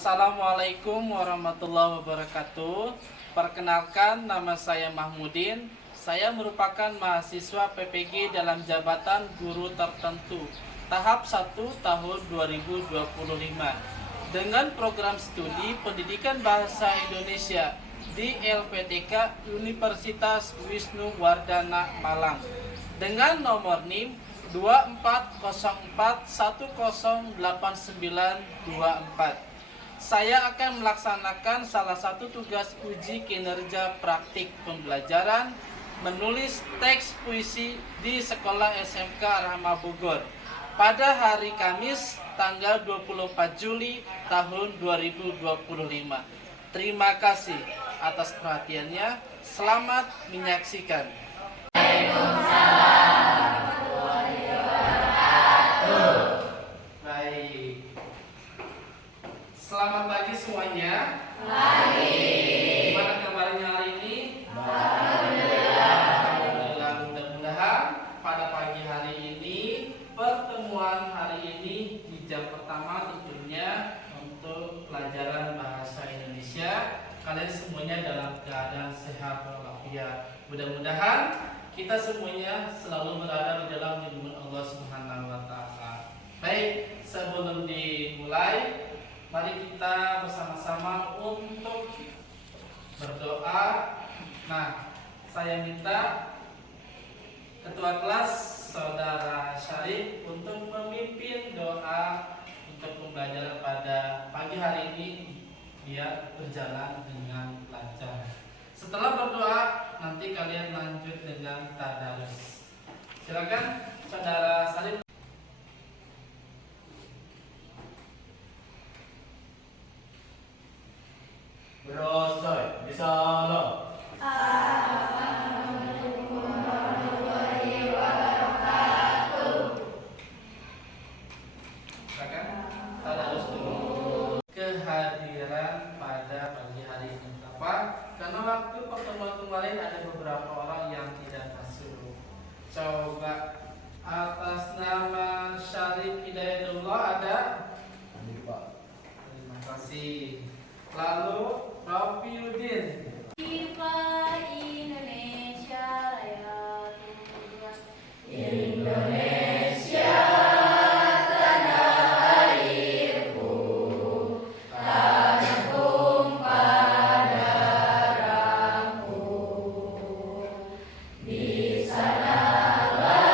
Assalamualaikum warahmatullahi wabarakatuh. Perkenalkan, nama saya Mahmudin. Saya merupakan mahasiswa PPG dalam jabatan guru tertentu tahap 1 tahun 2025 dengan program studi Pendidikan Bahasa Indonesia di LPTK Universitas Wisnu Wardana Malang dengan nomor NIM 2404108924. Saya akan melaksanakan salah satu tugas uji kinerja praktik pembelajaran menulis teks puisi di Sekolah SMK Rahma Bogor pada hari Kamis tanggal 24 Juli tahun 2025. Terima kasih atas perhatiannya. Selamat menyaksikan. Baik. Selamat pagi semuanya. Pagi. Gimana kabarnya hari ini? Alhamdulillah. Mudah-mudahan pada pagi hari ini, pertemuan hari ini di jam pertama tentunya untuk pelajaran bahasa Indonesia, kalian semuanya dalam keadaan sehat walafiat. Mudah-mudahan kita semuanya selalu berada di dalam lindungan Allah Subhanahu wa taala. Baik, sebelum dimulai, mari kita bersama-sama untuk berdoa. Nah, saya minta Ketua kelas Saudara Syarif untuk memimpin doa untuk pembelajaran pada pagi hari ini biar berjalan dengan lancar. Setelah berdoa, nanti kalian lanjut dengan tadarus. Silakan Saudara Syarif. Berasai di sana. Assalamualaikum warahmatullahi wabarakatuh. Silakan tadarus dulu. Kehadiran pada pagi hari ini kenapa? Karena waktu pertemuan kemarin ada beberapa orang yang tidak masuk. Coba atas nama Syarif Hidayatullah ada? Terima kasih. Lalu Rafiuddin. Viva Indonesia Raya. Indonesia tanah airku, tanah tumpah darahku. Di sanalah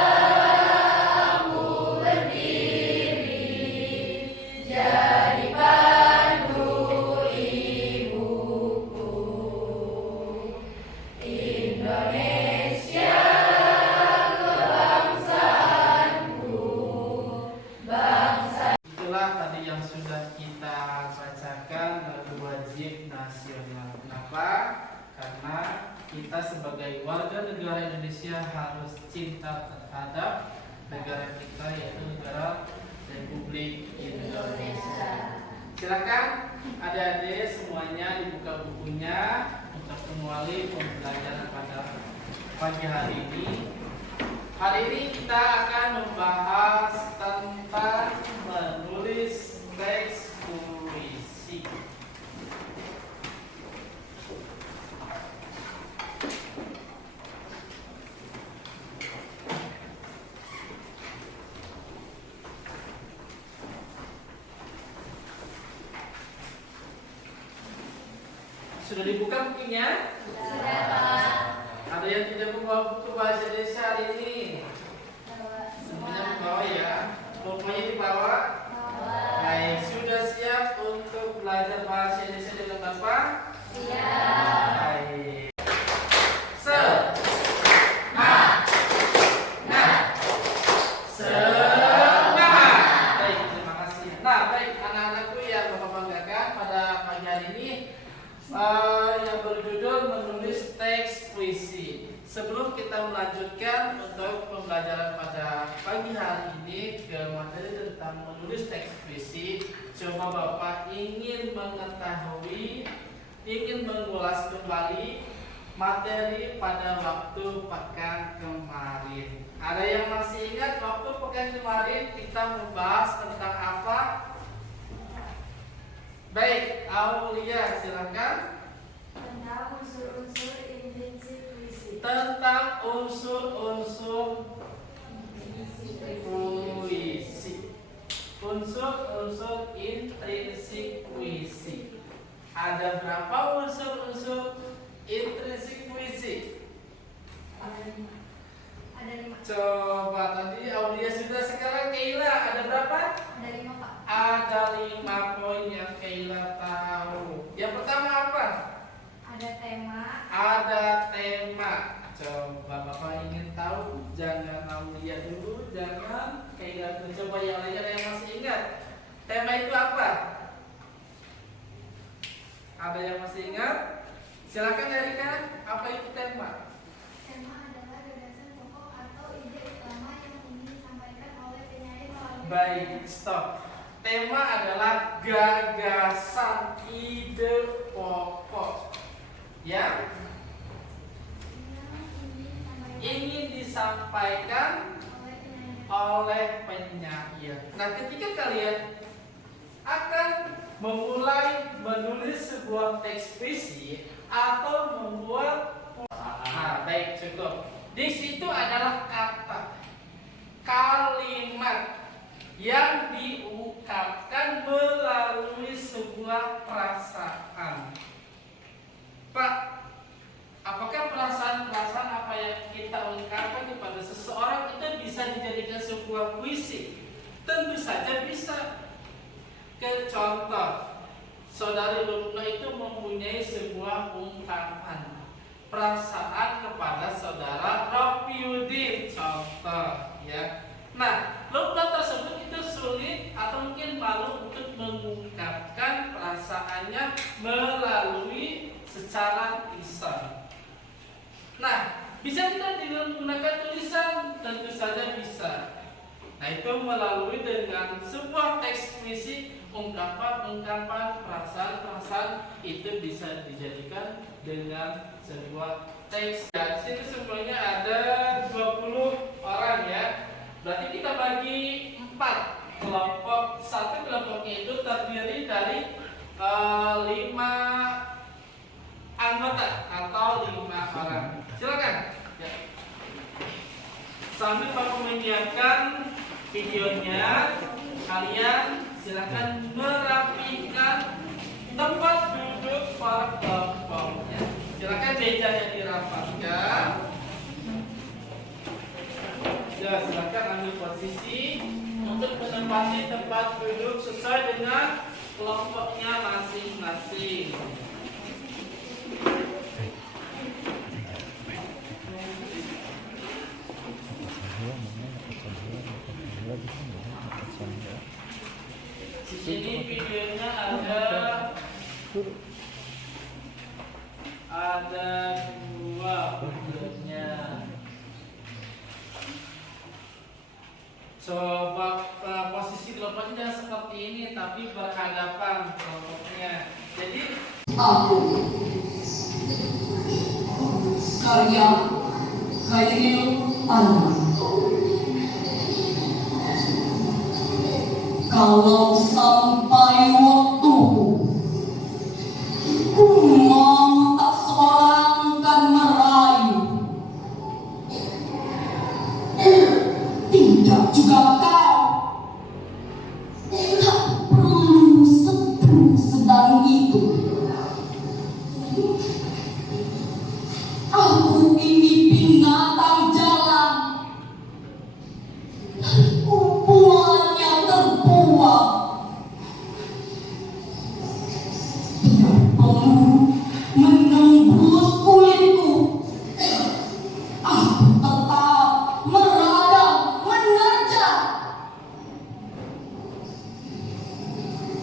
aku berdiri, jadi pandu ibuku. Indonesia kebangsaanku, bangsa. Itulah tadi yang sudah kita bacakan lagu wajib nasional. Kenapa? Karena kita sebagai warga negara Indonesia harus cinta terhadap negara kita, yaitu negara Republik Indonesia. Silakan adik-adik semuanya dibuka bukunya untuk mengawali pembelajaran pada pagi hari ini. Hari ini kita akan membahas tentang menulis teks puisi. Sudah dibuka bukunya? Sudah, Pak. Ada yang tidak membawa buku bahasa Indonesia hari ini? Semuanya membawa ya. Pokoknya dibawa. Baik, sudah siap untuk belajar bahasa Indonesia dengan apa? Siap. Baik. Semangat. Baik, terima kasih. Nah, baik anak-anakku yang Bapak banggakan pada pagi hari ini yang berjudul menulis teks puisi. Sebelum kita melanjutkan untuk pembelajaran pada pagi hari ini ke materi tentang menulis teks puisi, coba Bapak ingin mengetahui, ingin mengulas kembali materi pada waktu pekan kemarin. Ada yang masih ingat waktu pekan kemarin kita membahas tentang apa? Baik, Aulia silakan. Tentang unsur-unsur intrinsik puisi. Tentang unsur-unsur puisi. Unsur-unsur intrinsik puisi. Ada berapa unsur-unsur intrinsik puisi? Ada 5. Coba tadi Aulia sudah, sekarang Keila ada berapa? Ada 5, Pak. Ada 5 poin yang Keila tahu. Yang pertama apa? Ada tema. Ada tema. Coba Bapak ingin tahu, jangan Aulia dulu, jangan Keila dulu. Coba yang lainnya ada yang masih ingat. Tema itu apa? Ada yang masih ingat? Silakan Erika, apa itu tema? Tema adalah gagasan pokok atau ide utama yang ingin disampaikan oleh penyair melalui. Baik, stop. Tema adalah gagasan ide pokok yang ingin disampaikan oleh penyair. Nah, ketika kalian akan memulai menulis sebuah teks puisi atau membuat, nah, baik, cukup. Di situ adalah kata, kalimat yang diungkapkan melalui sebuah perasaan. Pak, apakah perasaan-perasaan apa yang kita ungkapkan kepada seseorang itu bisa dijadikan sebuah puisi? Tentu saja bisa. Contoh, Saudari Lubna itu mempunyai sebuah ungkapan perasaan kepada saudara Rofiudin, contoh ya. Nah, Lubna tersebut itu sulit atau mungkin malu untuk mengungkapkan perasaannya melalui secara lisan. Nah, bisa tidak dengan menggunakan tulisan? Tentu saja bisa. Nah, itu melalui dengan sebuah teks puisi, ungkapan-ungkapan, perasaan-perasaan itu bisa dijadikan dengan sebuah teks. Ya, di sini semuanya ada 20 orang ya. Berarti kita bagi 4 kelompok. Satu kelompoknya itu terdiri dari 5 anggota atau 5 orang. Silakan. Ya. Sambil Bapak menyiapkan videonya, kalian silakan merapikan tempat duduk para kelompoknya. Silakan mejanya dirapatkan. Ya, silakan ambil posisi untuk menempati tempat duduk sesuai dengan kelompoknya masing-masing. Di sini videonya ada 2 videonya. Coba posisi kelompoknya seperti ini, tapi berhadapan kelompoknya. Jadi Aku karya Khairil Anwar. Kalau sampai waktuku, ku mau tak seorang kan merayu. Tidak juga kau, tak perlu seduh sedang itu. Aku ini binatang jalan, kumpulan yang terbuang. Tidak perlu menembus kulitku. Aku tetap meradang, menerjang.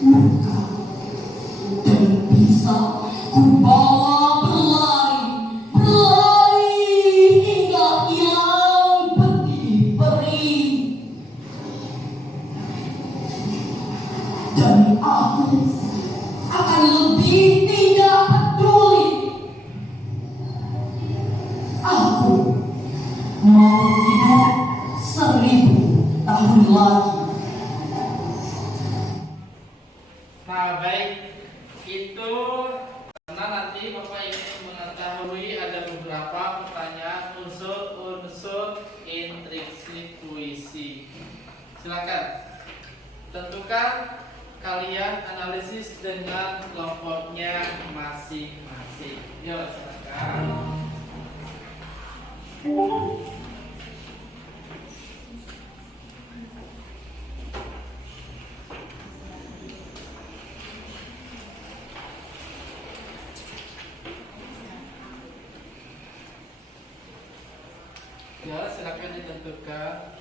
Luka dan bisa kubawa berlari, berlari hingga yang beri-beri. Dan aku akan lebih tidak peduli. Aku mau hidup 1000 tahun lagi. nah, baik, itu karena nanti Bapak ingin mengetahui ada beberapa pertanyaan unsur-unsur intrinsik puisi. Silakan tentukan, kalian analisis dengan kelompoknya masing-masing. Yuk, silakan. Ya, silakan ditentukan.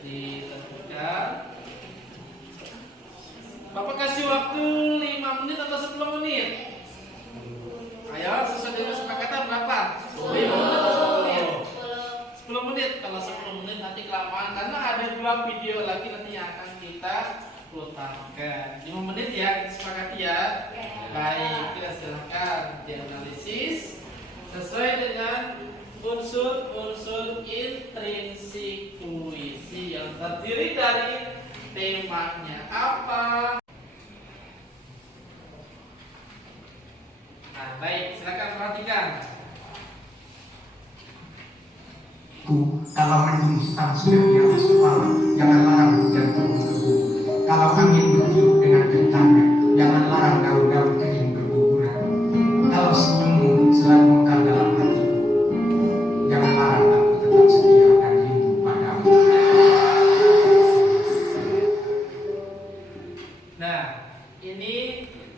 Ditentukan. Bapak kasih waktu 5 menit atau 10 menit? Ayo, sesuai dengan kesepakatan berapa? 5 menit atau 10 menit? 10 menit. Kalau 10 menit nanti kelamaan karena ada 2 video lagi nanti yang akan kita putarkan. 5 menit ya, kita sepakati ya. Baik, kita silakan dianalisis sesuai dengan unsur-unsur intrinsik puisi yang terdiri dari temanya apa. Nah, baik, silakan perhatikan. Kalau mendung hitam sudah di atas kepala, jangan larang hujan turun ke bumi. Kalau angin bertiup dengan kencangnya, jangan larang daun-daun kering berguguran. Kalau senyummu selalu mekar dalam hatiku, jangan larang aku tetap setia dan rindu padamu. Nah, ini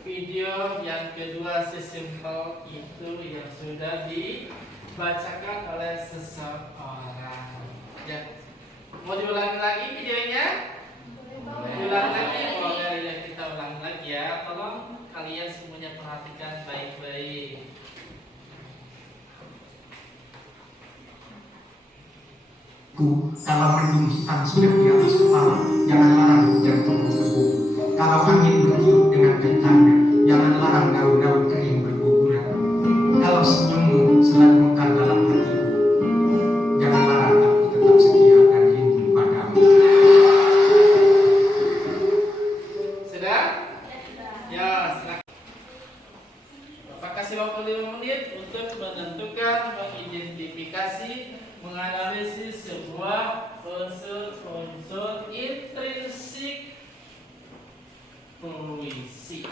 video yang kedua sesimpel itu yang sudah dibacakan oleh seseorang. Ya, mau diulangi lagi videonya? Diulangi lagi, boleh ya, kita ulangi lagi ya. Tolong kalian semuanya perhatikan baik-baik. Kalau mendung hitam sudah di atas kepala, jangan larang hujan turun ke bumi. Kalau angin bertiup dengan kencangnya, jangan larang daun-daun kering berguguran. Kalau senyummu selalu mekar dalam hatiku, jangan larang aku tetap setia dan rindu padamu. Sudah? Ya, silakan. Bapak kasih waktu 5 menit untuk menentukan, mengidentifikasi, menganalisis sebuah unsur-unsur intrinsik puisi.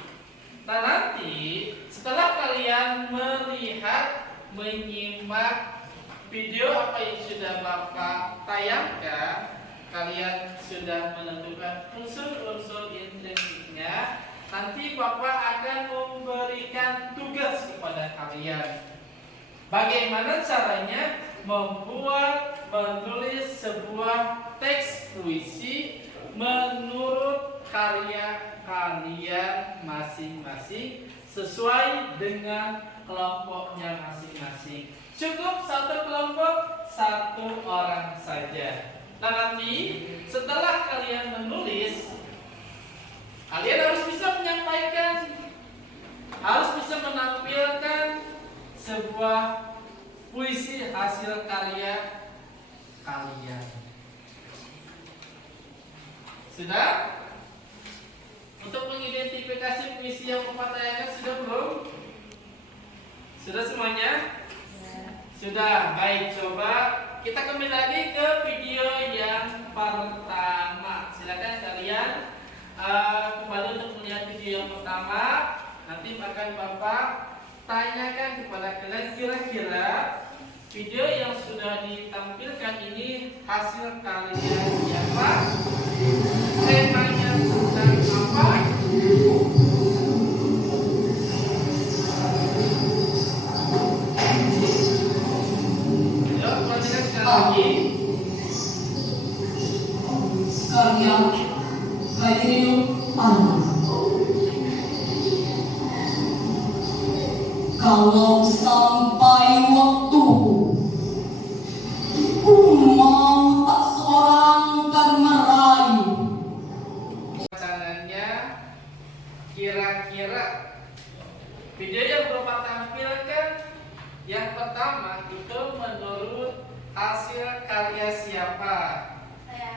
Nah, nanti setelah kalian melihat, menyimak video apa yang sudah Bapak tayangkan, kalian sudah menentukan unsur-unsur intrinsiknya. Nanti Bapak akan memberikan tugas kepada kalian. Bagaimana caranya membuat, menulis sebuah teks puisi menurut karya kalian masing-masing sesuai dengan kelompoknya masing-masing. Cukup satu kelompok, 1 orang saja. Nah, nanti setelah kalian menulis, kalian harus bisa menyampaikan, harus bisa menampilkan sebuah puisi hasil karya kalian. Sudah? Untuk mengidentifikasi puisi yang Bapak tayangkan sudah belum? Sudah semuanya? Sudah. Baik, coba kita kembali lagi ke video yang pertama. Silakan kalian kembali untuk melihat video yang pertama. Nanti akan Bapak tanyakan kepada kalian, kira-kira video yang sudah ditampilkan ini hasil karya siapa? Temanya tentang apa? Yuk, perhatikan sekali lagi. Karya Khairil Anwar. Kalau sampai waktuku, ku mau tak seorang kan merayu. Pasangannya kira-kira video yang Bapak tampilkan yang pertama itu menurut hasil karya siapa? Saya.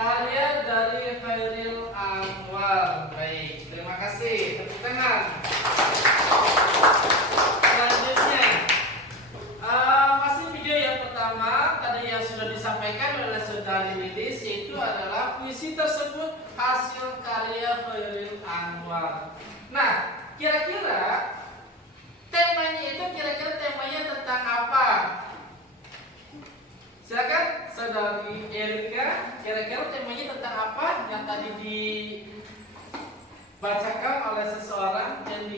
karya dari Khairil Anwar. Baik, terima kasih. Tepuk tangan. Selanjutnya, masih video yang pertama tadi yang sudah disampaikan oleh saudari Lilis, yaitu adalah puisi tersebut hasil karya Khairil Anwar. Nah, kira-kira temanya itu temanya tentang apa? Silakan saudari Erika, kira-kira temanya tentang apa yang tadi dibacakan oleh seseorang yang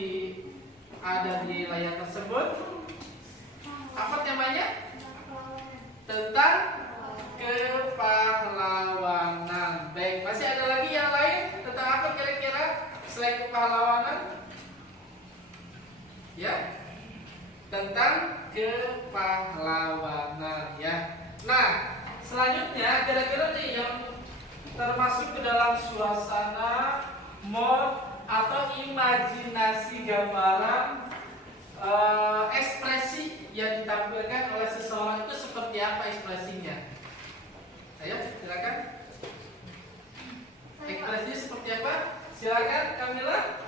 ada di layar tersebut? Apa temanya? Tentang kepahlawanan. Baik, masih ada lagi yang lain tentang apa kira-kira selain kepahlawanan? Ya, tentang kepahlawanan ya. Nah, selanjutnya kira-kira nih yang termasuk ke dalam suasana, mood atau imajinasi gambaran ekspresi yang ditampilkan oleh seseorang itu seperti apa ekspresinya? Ayo, silakan. Ekspresinya seperti apa? Silakan Kamila.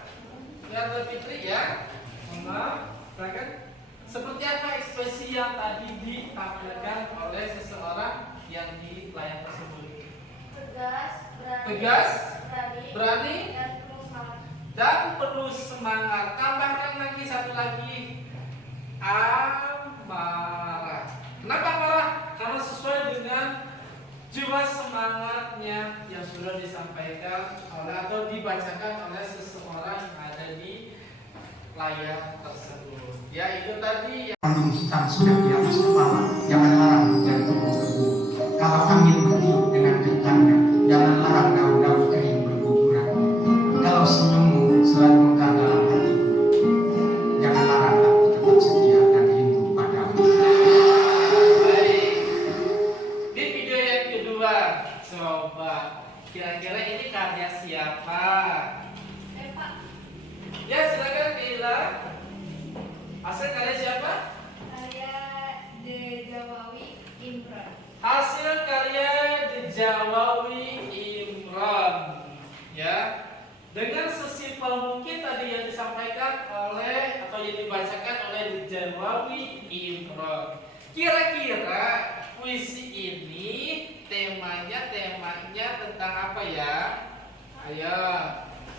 Lihat Fitri ya. Silakan. Seperti apa ekspresi yang tadi ditampilkan oleh seseorang yang di layar tersebut? Tegas, berani, dan penuh semangat. Tambahkan lagi satu lagi, amarah. Kenapa amarah? Karena sesuai dengan jiwa semangatnya yang sudah disampaikan oleh atau dibacakan oleh seseorang yang ada di layar tersebut. Ya, itu tadi yang Mendung hitam sudah di atas kepala, jangan larang hujan turun-turun. Kalau angin bertiup dengan kencangnya, jangan larang daun-daun kering berguguran. Kalau senyummu selalu mekar dalam hatiku, jangan larang aku tetap setia dan rindu padamu. baik. Di video yang kedua, coba kira-kira ini karya siapa? Ya, silakan Kila. Hasil karya siapa? Hasil karya Dejawawi Imran. Ya, dengan sesimpel mungkin tadi yang disampaikan oleh atau yang dibacakan oleh Dejawawi Imran. Kira-kira puisi ini temanya tentang apa ya? Ayo,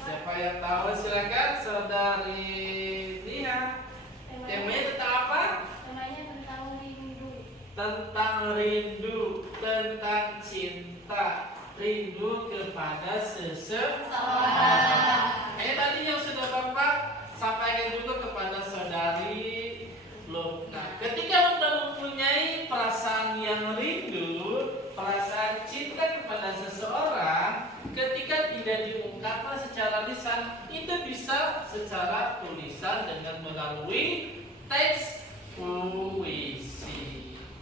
siapa yang tahu silakan saudari Nia. Temanya tentang apa? Tentang rindu, tentang cinta, rindu kepada seseorang. Tadi yang sudah Bapak sampaikan juga kepada saudari Lukna. Ketika sudah mempunyai perasaan yang rindu, perasaan cinta kepada seseorang, ketika tidak diungkapkan secara lisan, itu bisa secara tulisan dengan melalui teks puisi.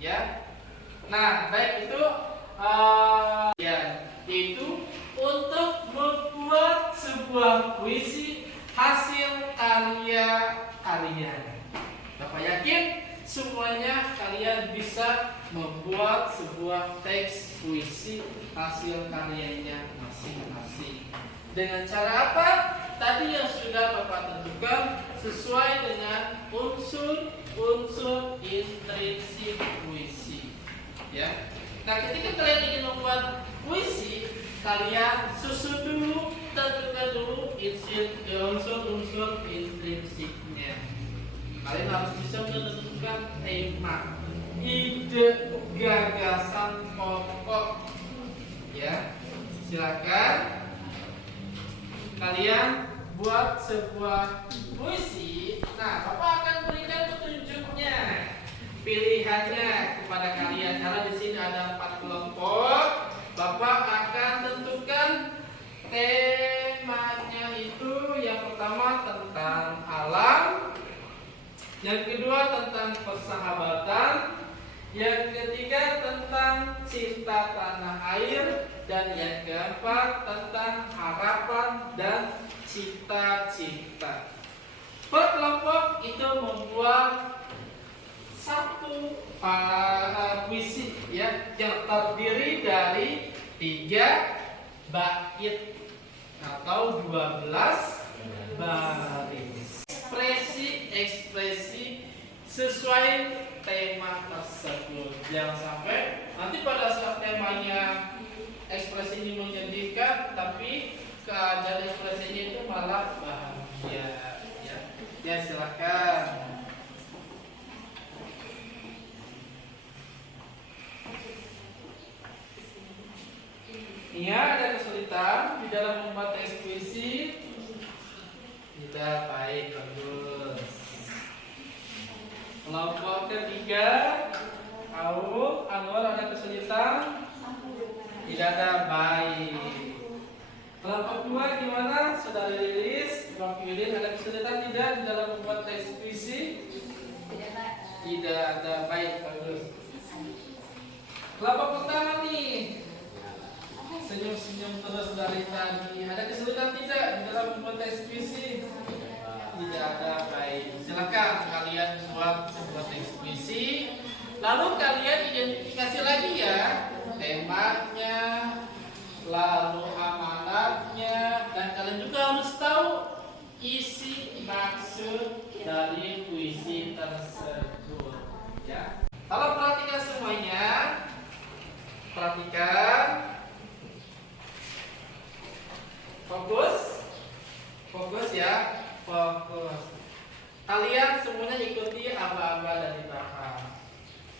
Ya, nah baik itu yaitu untuk membuat sebuah puisi hasil karya kalian. Bapak yakin semuanya kalian bisa membuat sebuah teks puisi hasil karyanya masing-masing. Dengan cara apa? Tadi yang sudah Bapak tentukan sesuai dengan unsur intrinsik puisi. Ya. Nah, ketika kalian ingin membuat puisi, kalian susun dulu, tentukan dulu unsur intrinsiknya. Kalian harus bisa menentukan tema, ide, gagasan pokok. Ya, silakan kalian buat sebuah puisi. Nah, Bapak akan berikan petunjuknya, pilihannya kepada kalian. Karena di sini ada 4 kelompok. Bapak akan tentukan temanya itu. Yang pertama tentang alam, yang kedua tentang persahabatan, yang ketiga tentang cinta tanah air, dan yang keempat tentang harapan dan cita-cita. Per kelompok itu membuat satu puisi ya, yang terdiri dari 3 bait atau 12 baris. Ekspresi sesuai tema tersebut. Jangan sampai nanti pada saat temanya ekspresi ini menyedihkan, tapi keadaan ekspresinya itu malah bahagia. Ya silakan. Iya, ada kesulitan di dalam membuat teks puisi. Tidak, baik, bagus. Kelompok ketiga, Aul, Anwar, ada kesulitan? Tidak ada, baik. Kelompok dua gimana? Saudari Lilis, Bang Yudin, ada kesulitan tidak di dalam membuat teks puisi? Tidak ada, baik, bagus. Kelompok pertama nih, senyum-senyum terus dari tadi. Ada kesulitan tidak di dalam membuat teks puisi? Tidak ada, baik. Silakan kalian buat sebuah teks puisi. Lalu kalian identifikasi lagi ya temanya, lalu amanatnya, dan kalian juga harus tahu isi maksud dari puisi tersebut. Ya. Kalau perhatikan semuanya, perhatikan. Fokus ya, fokus. Kalian semuanya ikuti aba-aba dari Bapak.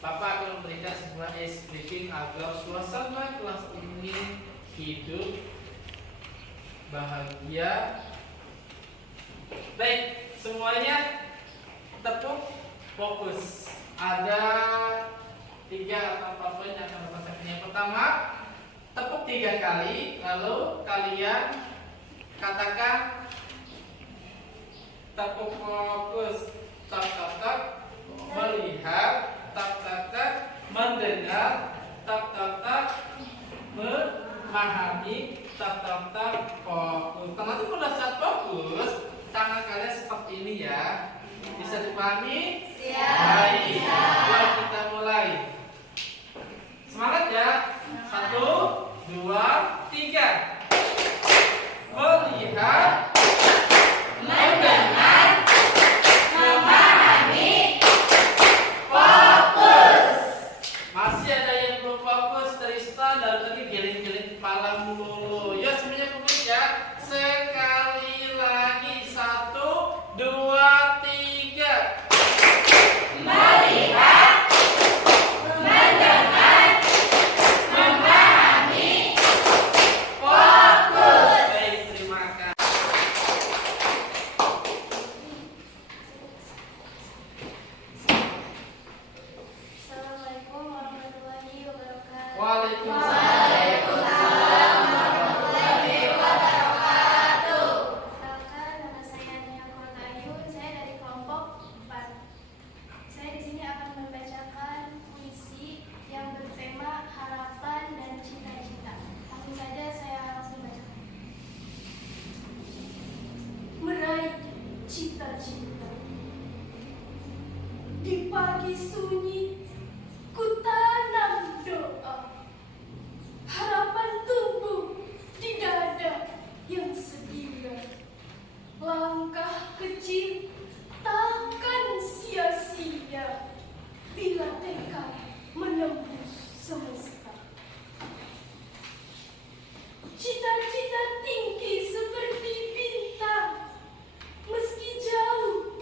Bapak akan memberikan sebuah ice breaking agar suasana kelas ini hidup bahagia. Baik, semuanya tepuk, fokus. Ada 3 atau 4 poin yang akan Bapak sampaikan. Yang pertama, tepuk 3 kali, lalu kalian katakan tepuk, fokus, tak tak tak, melihat, tak tak tak, mendengar, tak tak tak, memahami, tak tak tak, fokus. Nanti pada saat fokus, tangan kalian seperti ini ya. Bisa dipahami? Siap. Baik. Mari kita mulai. Semangat ya. 1, 2, 3. Melihat, mendengar, memahami, fokus. Masih ada yang belum fokus, Tristan dari tadi giling-giling kepala mulu. Ya semuanya fokus ya. Sekali lagi, 1, 2, 3. Melihat, mendengar, memahami, fokus. Baik, terima kasih. Assalamualaikum warahmatullahi wabarakatuh. Waalaikumsalam warahmatullahi wabarakatuh. Perkenalkan, nama saya Nia Kortayu. Saya dari kelompok 4. Saya di sini akan membacakan puisi yang bertema harapan dan cita-cita. Langsung saja saya langsung bacakan. Meraih cita-cita. Di pagi sunyi, ku tanam doa. Harapan tumbuh di dada yang sedia. Langkah kecil takkan sia-sia bila tekad menembus semesta. Cita-cita tinggi seperti bintang, meski jauh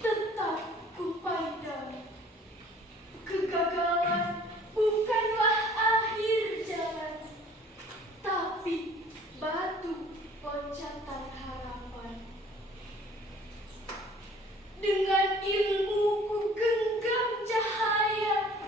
tetap ku pandang. Kegagalan bukanlah akhir jalan, tapi batu loncatan harapan. Dengan ilmu ku genggam cahaya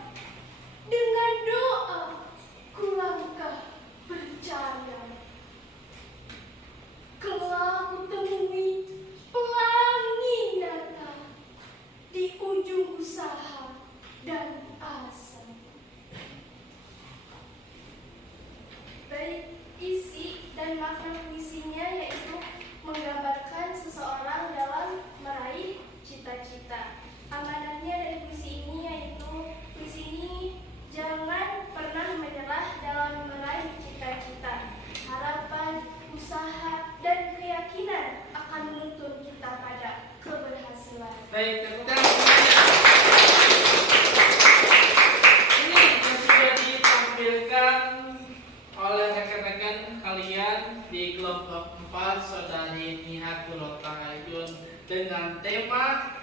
Baik, tepuk tangan semuanya. Ini yang sudah ditampilkan oleh rekan-rekan kalian di kelompok 4 Saudari Nihatul Ayun dengan tema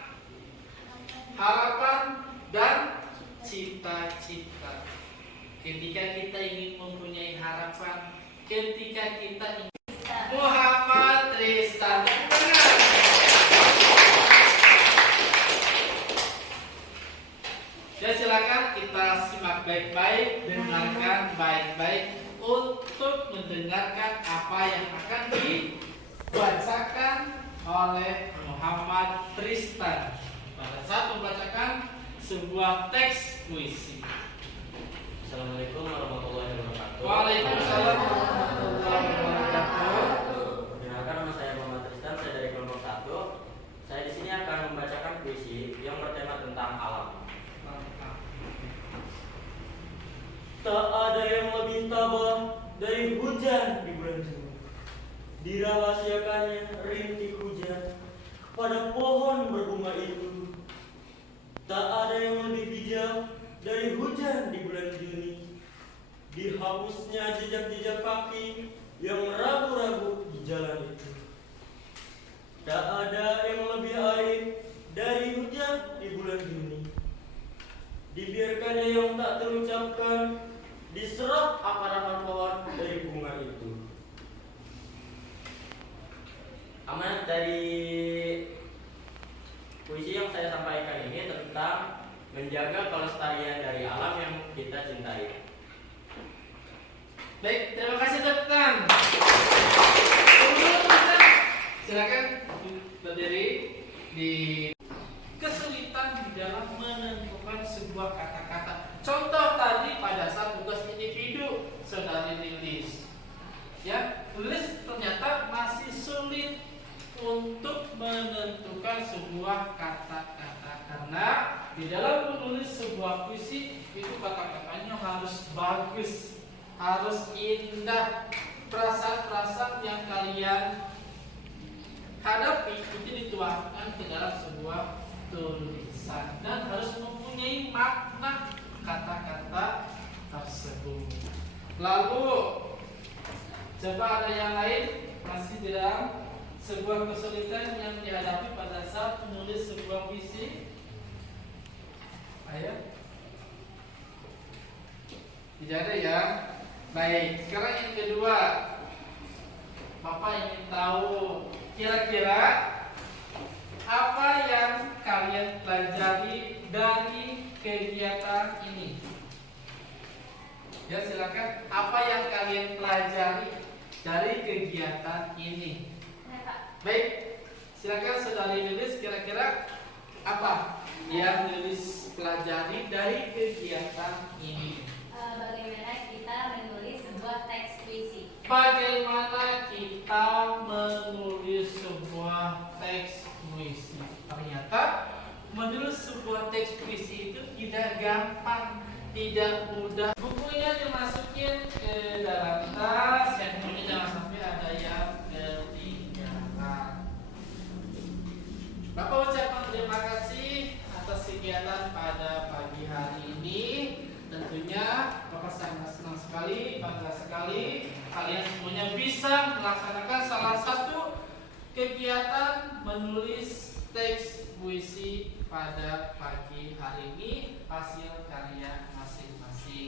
harapan dan cita-cita. Ketika kita ingin mempunyai harapan, ketika kita ingin Muhammad Tristan. Ya, silakan kita simak baik-baik, dengarkan baik-baik untuk mendengarkan apa yang akan dibacakan oleh Muhammad Tristan pada saat membacakan sebuah teks puisi. Assalamualaikum warahmatullahi wabarakatuh. Waalaikumsalam warahmatullahi wabarakatuh. Perkenalkan, nama saya Muhammad Tristan, saya dari kelompok 1. Saya di sini akan membacakan puisi yang bertema tentang alam. Tak ada yang lebih tabah dari hujan di bulan Juni. Dirahasiakannya rintik hujan pada pohon berbunga itu. Tak ada yang lebih bijak dari hujan di bulan Juni. Dihapusnya jejak-jejak kaki yang ragu-ragu di jalan itu. Tak ada yang lebih air dari hujan di bulan Juni. Dibiarkannya yang tak terucapkan, diserap akar-akar pohon dari bunga itu. Amanat dari puisi yang saya sampaikan ini tentang menjaga kelestarian dari alam yang kita cintai. Baik, terima kasih teman. Silakan berdiri. Di kesulitan di dalam menentukan sebuah kata-kata. Contoh tadi pada saat tugas individu Saudari Lilis, ya, Lilis ternyata masih sulit untuk menentukan sebuah kata-kata karena di dalam menulis sebuah puisi itu kata-katanya harus bagus, harus indah. Perasaan-perasaan yang kalian hadapi itu dituangkan ke dalam sebuah tulisan dan harus mempunyai makna kata-kata tersebut. Lalu coba ada yang lain masih di dalam sebuah kesulitan yang dihadapi pada saat menulis sebuah puisi? Ayo. Tidak ada ya? Baik, sekarang yang kedua. Bapak ingin tahu kira-kira apa yang kalian pelajari dari kegiatan ini? Ya, silakan. Apa yang kalian pelajari dari kegiatan ini? Baik, silakan Saudari Lilis, kira-kira apa yang Lilis pelajari dari kegiatan ini? Bagaimana kita menulis sebuah teks puisi. Bagaimana kita menulis sebuah teks puisi? Ternyata menulis sebuah teks puisi itu tidak gampang, tidak mudah. Bukunya dimasukin ke dalam tas, yang punya jangan sampai ada yang ketinggalan. Bapak ucapkan terima kasih atas kegiatan pada pagi hari ini. Tentunya Bapak sangat senang sekali, bangga sekali kalian semuanya bisa melaksanakan salah satu kegiatan menulis teks puisi pada pagi hari ini hasil karya masing-masing.